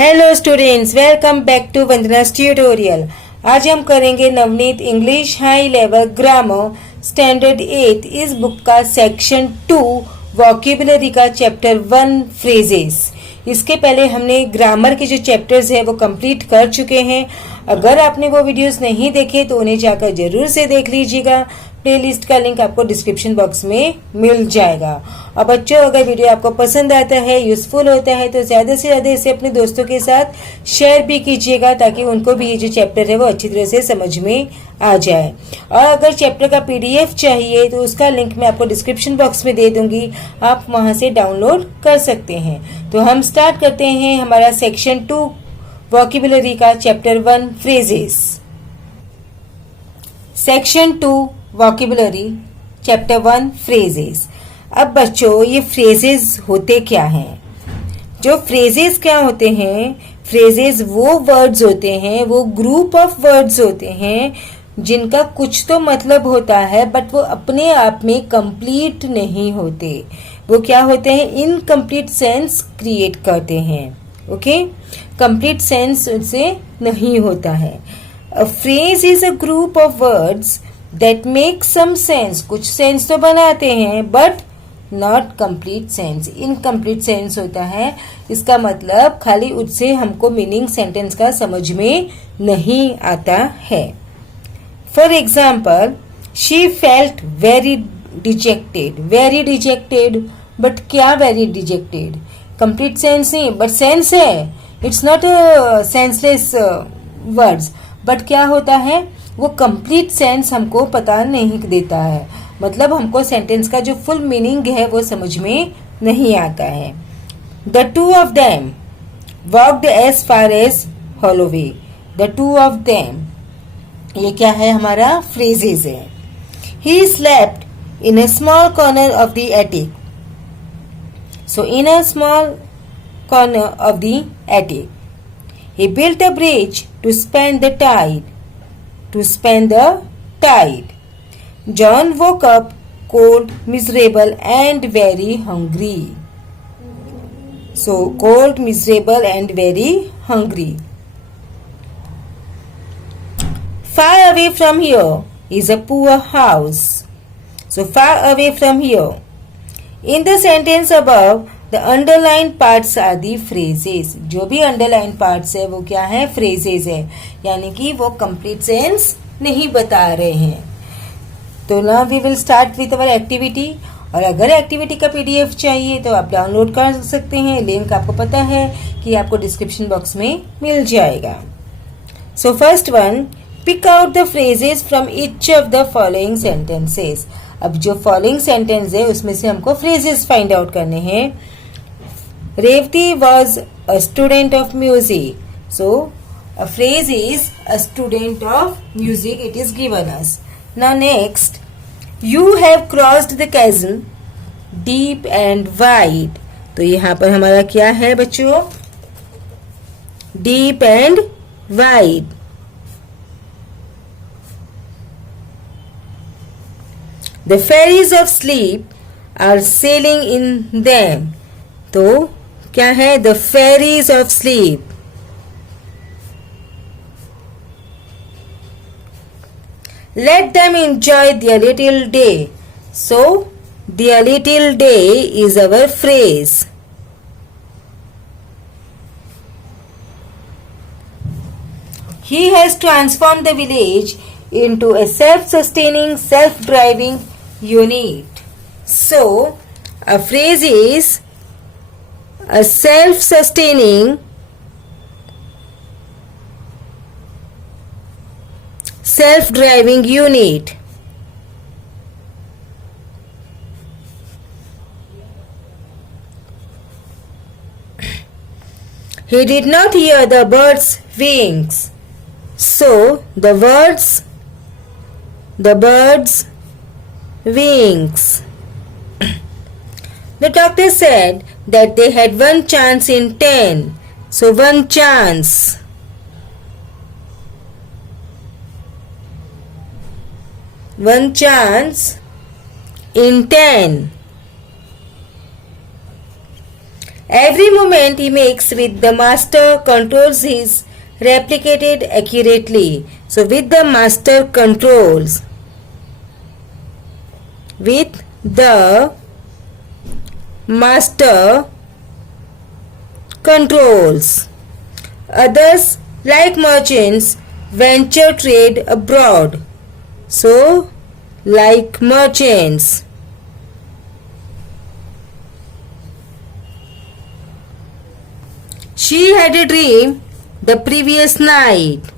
Hello students, welcome back to Vandana's tutorial. आज हम करेंगे Navneet English high level grammar standard 8 इस बुक का सेक्शन 2 वोकेबुलरी का चैप्टर 1 फ्रेजेस। इसके पहले हमने ग्रामर के जो चैप्टर्स है वो कंप्लीट कर चुके हैं। अगर आपने वो वीडियोस नहीं देखे तो उन्हें जाकर जरूर से देख लीजिएगा। प्लेलिस्ट का लिंक आपको डिस्क्रिप्शन बॉक्स में मिल जाएगा। और बच्चों, अगर वीडियो आपको पसंद आता है, यूजफुल होता है तो ज्यादा से ज्यादा इसे अपने दोस्तों के साथ शेयर भी कीजिएगा ताकि उनको भी ये जो चैप्टर है वो अच्छी तरह से समझ में आ जाए। और अगर चैप्टर का पीडीएफ चाहिए तो उसका लिंक मैं आपको डिस्क्रिप्शन बॉक्स में दे दूंगी, आप वहां से डाउनलोड कर सकते हैं। तो हम स्टार्ट करते हैं हमारा सेक्शन 2 वोकेबुलरी का chapter 1 phrases. Section 2 vocabulary chapter 1 फ्रेजेस। अब बच्चों, ये फ्रेजेस होते क्या हैं? जो फ्रेजेस क्या होते हैं? फ्रेजेस वो वर्ड्स होते हैं, वो ग्रुप ऑफ वर्ड्स होते हैं जिनका कुछ तो मतलब होता है बट वो अपने आप में कंप्लीट नहीं होते। वो क्या होते हैं? इनकम्प्लीट सेंस क्रिएट करते हैं। ओके, कंप्लीट सेंस उनसे नहीं होता है। A phrase is a group of words that make some sense. कुछ सेंस तो बनाते हैं but not complete sense. Incomplete sense होता है, इसका मतलब खाली उससे हमको मीनिंग सेंटेंस का समझ में नहीं आता है। For example, she felt very dejected. Very dejected, but क्या वेरी डिजेक्टेड? कंप्लीट सेंस नहीं बट सेंस है। It's not senseless words, but क्या होता है? वो कंप्लीट सेंस हमको पता नहीं देता है, मतलब हमको सेंटेंस का जो फुल मीनिंग है वो समझ में नहीं आता है। The two of them walked as far as Holloway. The two of them, ये क्या है? हमारा फ्रेजेस है। He slept in a small corner of the attic. So in a small corner of the attic. He built a bridge to span the tide. To span the tide. John woke up cold, miserable, and very hungry. So cold, miserable, and very hungry. Far away from here is a poor house. So far away from here. In the sentence above, The underlined parts are the phrases. जो भी underlined parts है वो क्या है? phrases है, यानी कि वो complete sense नहीं बता रहे हैं। तो now we will start with our activity। और अगर एक्टिविटी का पीडीएफ चाहिए तो आप डाउनलोड कर सकते हैं, लिंक आपको पता है कि आपको डिस्क्रिप्शन बॉक्स में मिल जाएगा। So first one, pick out the phrases from each of the following sentences। अब जो फॉलोइंग सेंटेंस है उसमें से हमको फ्रेजेस फाइंड आउट करने हैं। Revati was a student of music. So, a phrase is a student of music. It is given us. Now next, you have crossed the chasm deep and wide. तो यहाँ पर हमारा क्या है बच्चों? Deep and wide. The fairies of sleep are sailing in them. तो क्या है? The fairies of sleep. Let them enjoy their little day. So their little day is our phrase. He has transform the village into a self-sustaining, self-driving unit. So, a phrase is a self-sustaining, self-driving unit. He did not hear the bird's wings. So, the bird's wings. The doctor said that they had one chance in 10. So one chance. One chance in 10. Every movement he makes with the master controls is replicated accurately. So with the master controls, with the master controls, others like merchants venture trade abroad. So like merchants. She had a dream the previous night.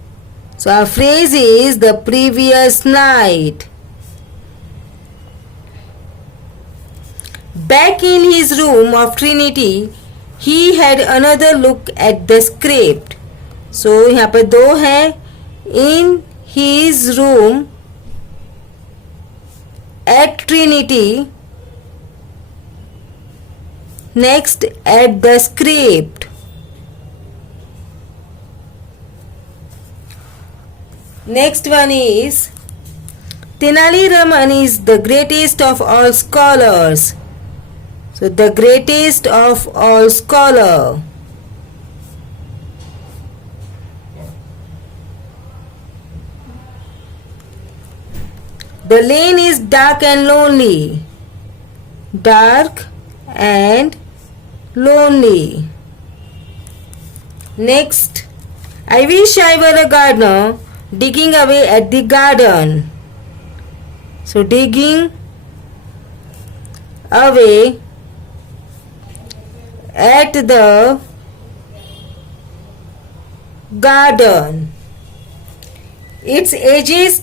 So our phrase is the previous night. Back in his room of Trinity, he had another look at the script. So यहाँ पर दो है. In his room at Trinity. Next at the script. Next one is Tenali Raman is the greatest of all scholars. So the greatest of all scholar. The lane is dark and lonely. Dark and lonely. Next, I wish I were a gardener digging away at the garden. So digging away at the garden. Its edges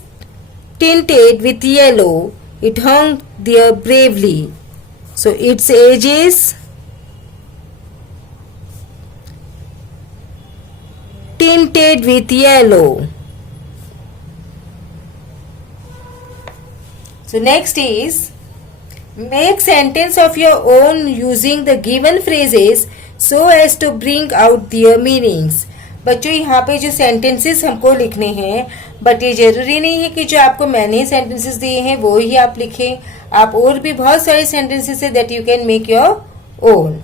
tinted with yellow, it hung there bravely. So its edges tinted with yellow. So next is make sentence of your own using the given phrases so as to bring out their meanings. बच्चों यहाँ पे जो सेंटेंसेस हमको लिखने हैं, बट ये जरूरी नहीं है कि जो आपको मैंने सेंटेंसेस दिए हैं वो ही आप लिखें. आप और भी बहुत सारे सेंटेंसेस है that you can make your own.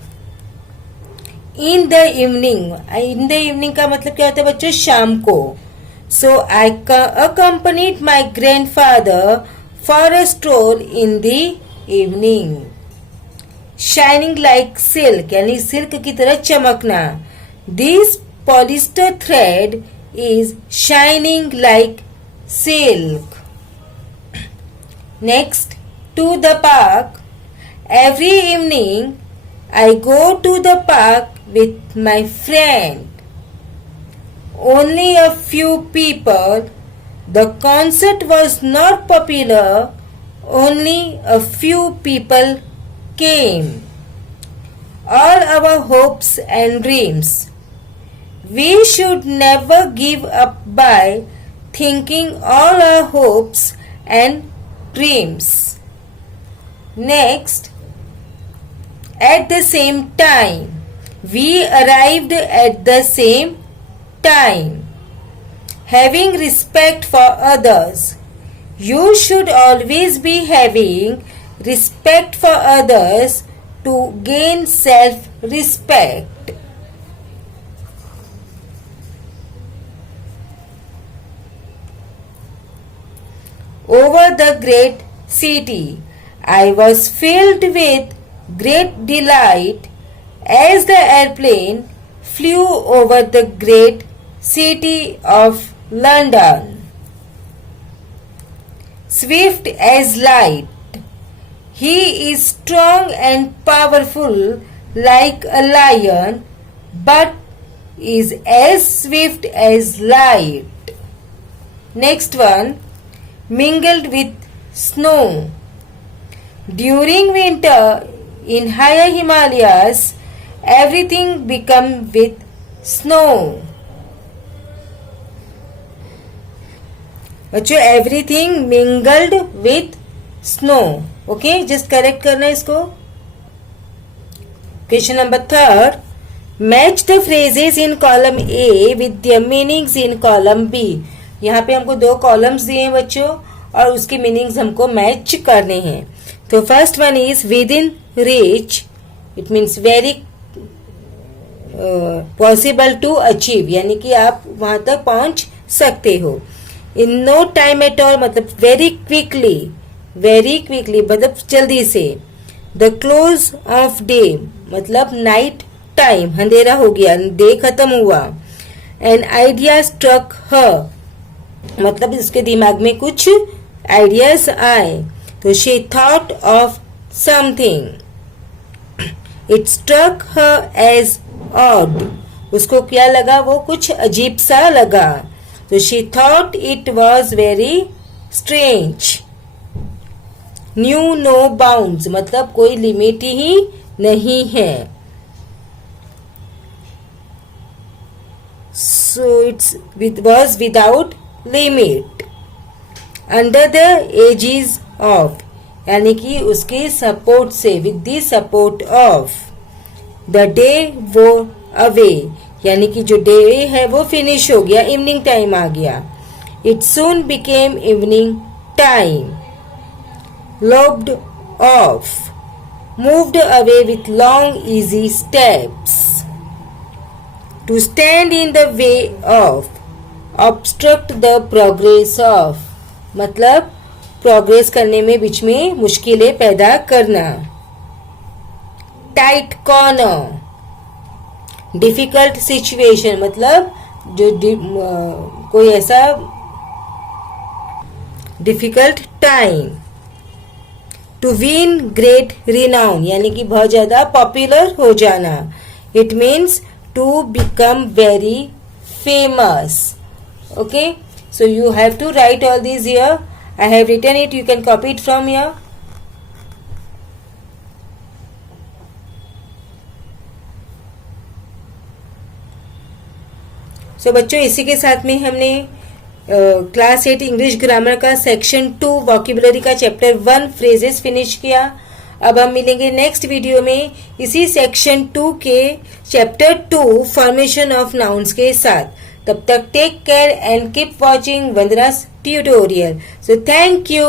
In the evening. In the evening का मतलब क्या होता है बच्चों? शाम को. सो आई accompanied my grandfather for a stroll in the evening. Shining like silk यानी सिल्क की तरह चमकना. This polyester thread is shining like silk. Next, to the park. Every evening I go to the park with my friend. Only a few people. The concert was not popular. Only a few people came. All our hopes and dreams. We should never give up by thinking all our hopes and dreams. Next, at the same time. We arrived at the same time. Having respect for others. You should always be having respect for others to gain self-respect. Over the great city, I was filled with great delight as the airplane flew over the great city of London. Swift as light, he is strong and powerful like a lion, but is as swift as light. Next one, mingled with snow. During winter in higher Himalayas, everything become with snow. बच्चों everything mingled with snow. Okay, just correct करना है इसको. Question number 3. Match the phrases in column A with the meanings in column B. यहाँ पे हमको 2 कॉलम्स दिए हैं बच्चों और उसकी मीनिंग्स हमको मैच करने हैं. तो first one is within reach. It means very possible to achieve, यानी कि आप वहां तक पहुंच सकते हो। In no time at all मतलब वेरी क्विकली मतलब जल्दी से। द क्लोज ऑफ डे मतलब नाइट टाइम, अंधेरा हो गया, डे खत्म हुआ। एन आइडिया स्ट्रक हर मतलब उसके दिमाग में कुछ आइडियाज आए, तो she thought of something, it struck her as odd, उसको क्या लगा, वो कुछ अजीब सा लगा, तो she thought it was very strange. Knew no bounds मतलब कोई लिमिट ही नहीं है। So it was without limit. Under the aegis of यानी कि उसके सपोर्ट से, with the support of the day wore away यानी कि जो डे है वो फिनिश हो गया, इवनिंग टाइम आ गया। It soon became evening time. Loped off, moved away with long easy steps. To stand in the way of, obstruct the progress of मतलब प्रोग्रेस करने में बीच में मुश्किलें पैदा करना। टाइट कॉर्नर, डिफिकल्ट सिचुएशन मतलब जो कोई ऐसा difficult time. To win great renown यानी कि बहुत ज्यादा पॉपुलर हो जाना। It means to become very famous. Okay, so you have to write all these here. I have written it, you can copy it from here. So बच्चों इसी के साथ में हमने क्लास 8 इंग्लिश ग्रामर का सेक्शन 2 वॉकेबुलरी का चैप्टर 1 फ्रेजेस फिनिश किया। अब हम मिलेंगे नेक्स्ट वीडियो में इसी सेक्शन 2 के चैप्टर 2 फॉर्मेशन ऑफ नाउन्स के साथ। तब तक take care and keep watching Vandana's tutorial. So thank you.